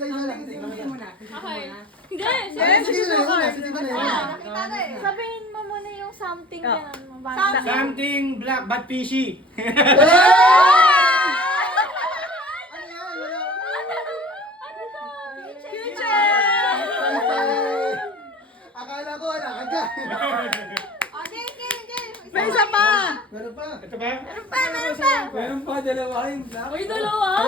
Isa lang. Okay. Hindi. Sabihin mo muna yung something ganun. Something black but fishy. Akala ko wala ka dyan. May isa pa! Meron pa. Ito ba? Meron pa, dalawa yung black. Uy, dalawa.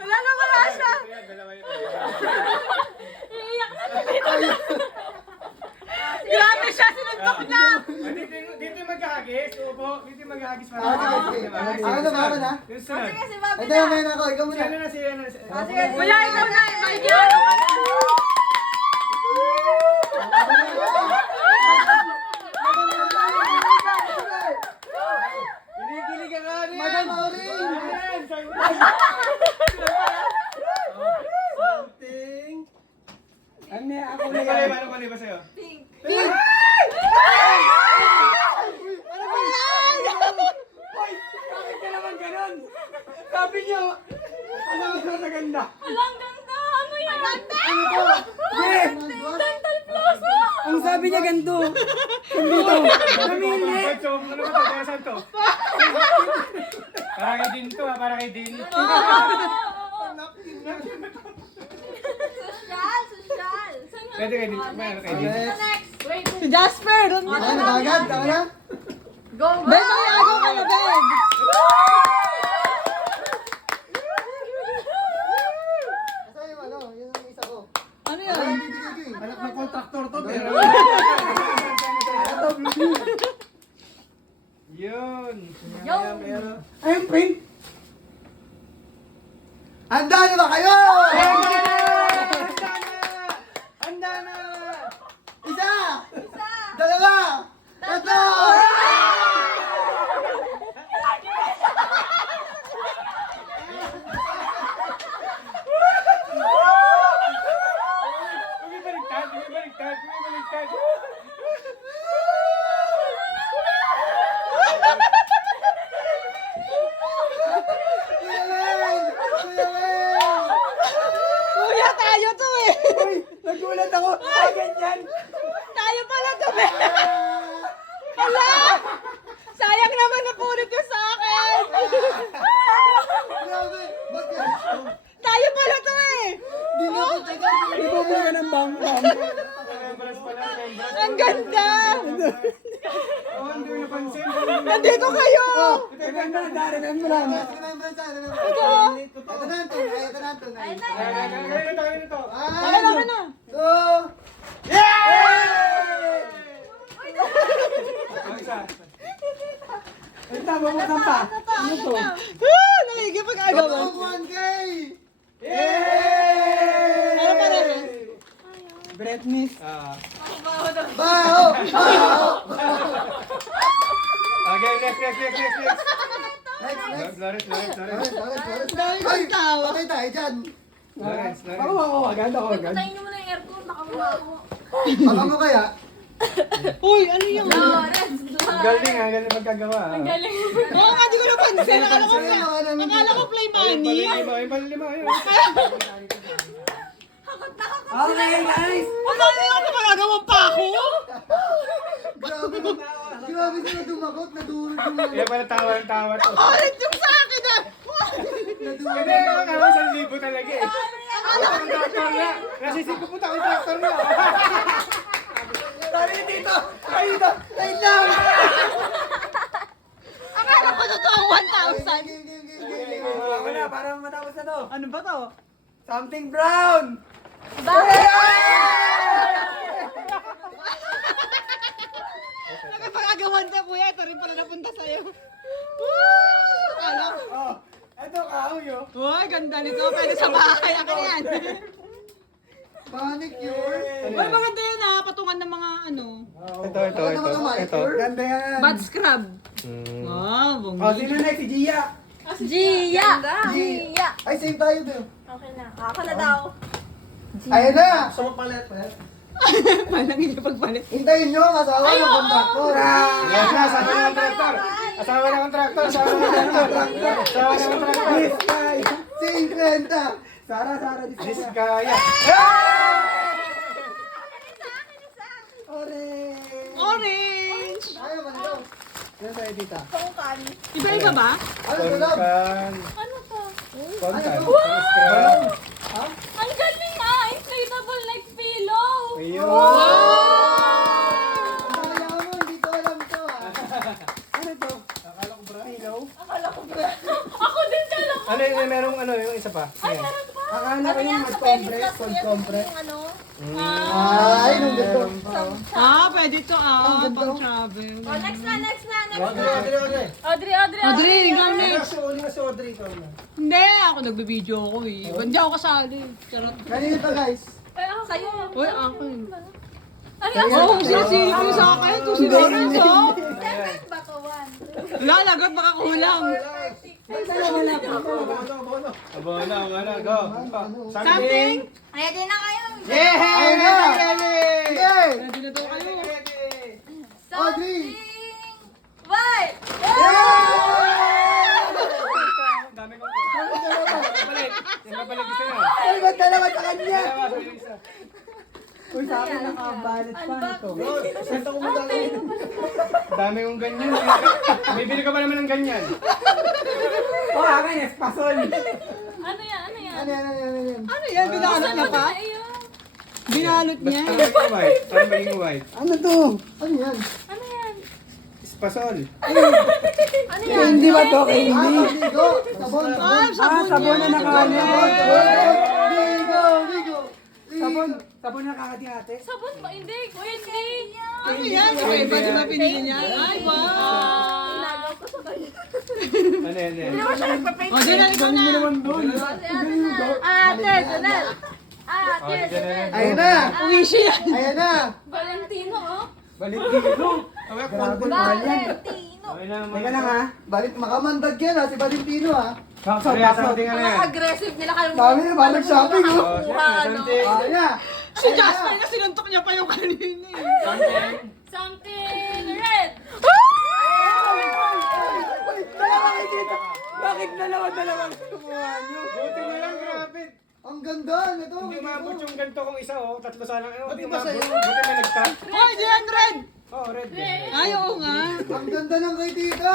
Wala siya! Dalawa yun. Iiyak na dito. Grabe siya, sinuntok na! Dito maghahagis. Upo. Dito maghahagis. Ako na. Yung sunod. Ito yung main ako. Ikaw muna. Sino na siya? Wala, ikaw na! Maligyan! Kinikilig ka rin. Madam Auring. Something. Ano ako Ano ba sa'yo? Bakit ka naman ganun? Sabi niyo, ano na ganda? Walang ganda. Ano yan? Dental floss! Ang sabi niya ganito. Dito. Namili. Ano ba ito? Kaya saan to? Para kay Din to ha. Para kay Din. Social. Pwede kay Din. May ano kay Din. Next. Wait. Si Jasper. Ano na agad? Tama na? Go. Ben, ayaw ka na, Ben. Asa yung ano? Yung isa ko. Ano yan? Anak ng kontraktor to. Pero. Yun. Ayun, print. Handa na ba kayo? Handa na! Isa! Dalawa! Tatlo! Bumibaliktad. Kuya Mel! Kuya Mel! Kuya, tayo to eh. Nagulat ako. Ay, ganyan. Tayo pala to, Ben. Hala! Sayang naman napunit yung sa akin. Grabe! Ba't ganito? Tayo pala to eh. Di na ako tagal. Ibubula ka ng bang-bang. Members pala. Ang ganda. Oh, hindi ko napansin. Nandito kayo. Remember na, remember na. Remember sa, remember. Ito. Ito na ang tunay, ito na ang tunay. Ganito to. Akin na, akin na. Two! Ang isa. Ano to? Nakikipag-agawan. Totoo 1K! Ano pa rin? Bretness. Baho! Baho! Okay, next. Next. Lawrence. Ay! Patay tayo dyan. Lawrence. Ako agad. Patayin niyo muna yung aircon. Baka mabaho. Baka mo kaya? Uy, ano yung... Lawrence. Galing ha, galing magkagawa. Ang galing. Oo nga, di ko napansin. Akala ko play money. Palilima. Okay, guys. Ano yung magagawang pa ako? Grabe sila dumakot, nadurog yung mga... Kaya pala tawa to. Ulit yung sa akin ah. Nadurog Hindi, ako naman 1,000 talaga eh. Ako ang doctor na. Nasisip ko puta ang doctor na. Tari dito! Ay, dito! Ay, lang! Akala ko totoo 1,000. Game. Ako na, para matapos na to. Ano ba to? Something brown! Nakapag-agawan ka, kuya. Ito rin pala napunta sa'yo. Ano? Oh, eto kahoy oh. Uy, ganda nito. Pwede sa bahay. Akin yan. Manicure? Uy, maganda yun ah. Patungan ng mga ano. Ito. Ganda yan. Bad scrub. Wow, Oh, bungi. sino na si Gia? Gia. Ay, same tayo din. Okay na. Ako na daw. Ayun na! Gusto mo palit? Palang hindi pagpalit. Hintayin nyo ang asawa ng kontraktor. Yan na, asawa ng kontraktor. Asawa ng kontraktor. Asawa ng kontraktor. Asawa ng kontraktor. Diskay. 50. Sara, Diskay. Diskaya. Orange. Orange! Ayaw, manalo. Yan sa'yo, tita. Iba-iba ba? Ano to, love? Konkan. Ano to? Konkan. Ano to? Scrub. Ang galing ah! Inflatable like pillow! Ayun. Ang kaya mo, hindi ko alam to Ano to? Akala ko bra. Ilaw. Ako din dala ko! Ano yung merong ano yung isa pa? Ayan. Akala ko yung mag-compress, cold-compress. Ano? Ay, nung gusto. Pwede to Ang ganda. pang travel. Oh, next na! Audrey. Audrey! Audrey, ikaw next. Si Uli na si Audrey, ikaw na. Hindi, ako nagbibideo ako eh. Ba't di ako kasali? Charot. Kanina pa, guys. Ay, ako sa'yo. Uy, ako eh. Ay, Kaya- ako! Oo, kung sinisilip mo sa akin, kung sinisilip mo. Seven ba to? One. Wala, lagot baka kulang. Abono, go. Something? Ready na kayo! Yeah! Ayun na! Yay! Ready na to kayo. Audrey! Bye! Ang dami kong papalit. Yung papalit gusto nyo. Ay, ba't dalawa sa kanya? Dalawa sa isa. Uy, sa akin nakabalit pa nito. Sento ko mo Ang dami kong ganyan. Bibili ka pa naman ng ganyan. Oh, akin, espasol. Ano yan? Ano yan? Ano yan? Ano yan? Binalot na pa? Ayun. Binalot niya. Ano maging white? Ano maging white? Ano to? Ano yan? Ano yan? Espasol. Ano yan? Hindi ba to? Hindi. Bigo. Sabon. Sabon na Sabon. Bigo. Sabon na kakati-ate. Sabon ba? Hindi. Hindi. Ano yan? Okay, ba di ba pinili niya? Ay, wow! Inagaw ko sa kanya. Ano yan? Hindi naman siya nagpa-paint. O, di na, ito na. Ate, Janelle. Ate, Janelle. Ayun na. Uwi siya. Ayan na. Valentino, oh. Valentino. Grabe, mahal yan. Valentino. Okay na, Teka lang ha. Balik, makamandag yan ha, si Valentino ha. Kaya something ano Mga yan? aggressive nila kayo. Dami na, balik shopping oh. Oh, siyempre, something. Ayan na. Si Jasper na sinuntok niya pa yung kanina eh. Something. Something red. Dalawa kayo dito. Bakit dalawa kumuha nyo? Buti na lang, grabe. Ang ganda, ano to? Hindi umabot yung ganito kong isa, oh. Tatlo sana. Hindi ba umabot. sa'yo? Buti may nag-stop. Hoy, Jen Red! Oh, red din. Ay, oo nga. Ang ganda ng kay Tito.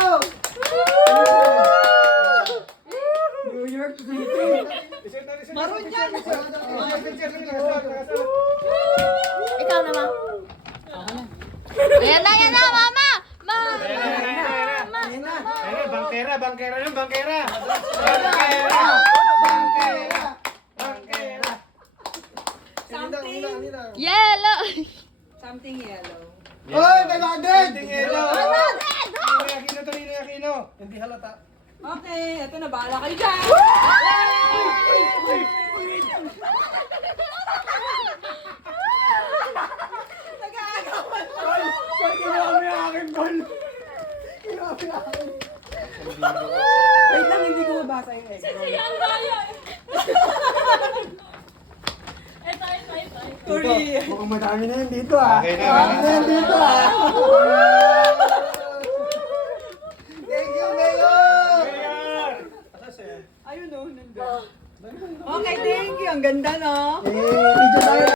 New York City. Maroon dyan. Ikaw naman. Ayan na, mama! Ayan na. Bangkera. Bangkera. Yellow! Something yellow. Hoy, may bagay! Tingelo. Torino Aquino. Hindi halata. Okay, eto na. Bahala kayo dyan. Kinuha mo yung aking ball. Wait lang, hindi ko mabasa yung ex. Sige, ang daya! Ito. Mukhang madami na yan dito ah. Okay na. Madami na yan dito ah. Thank you, Mayor! Ayun o, nandun. Okay, thank you. Ang ganda, no? Eh, video tayo.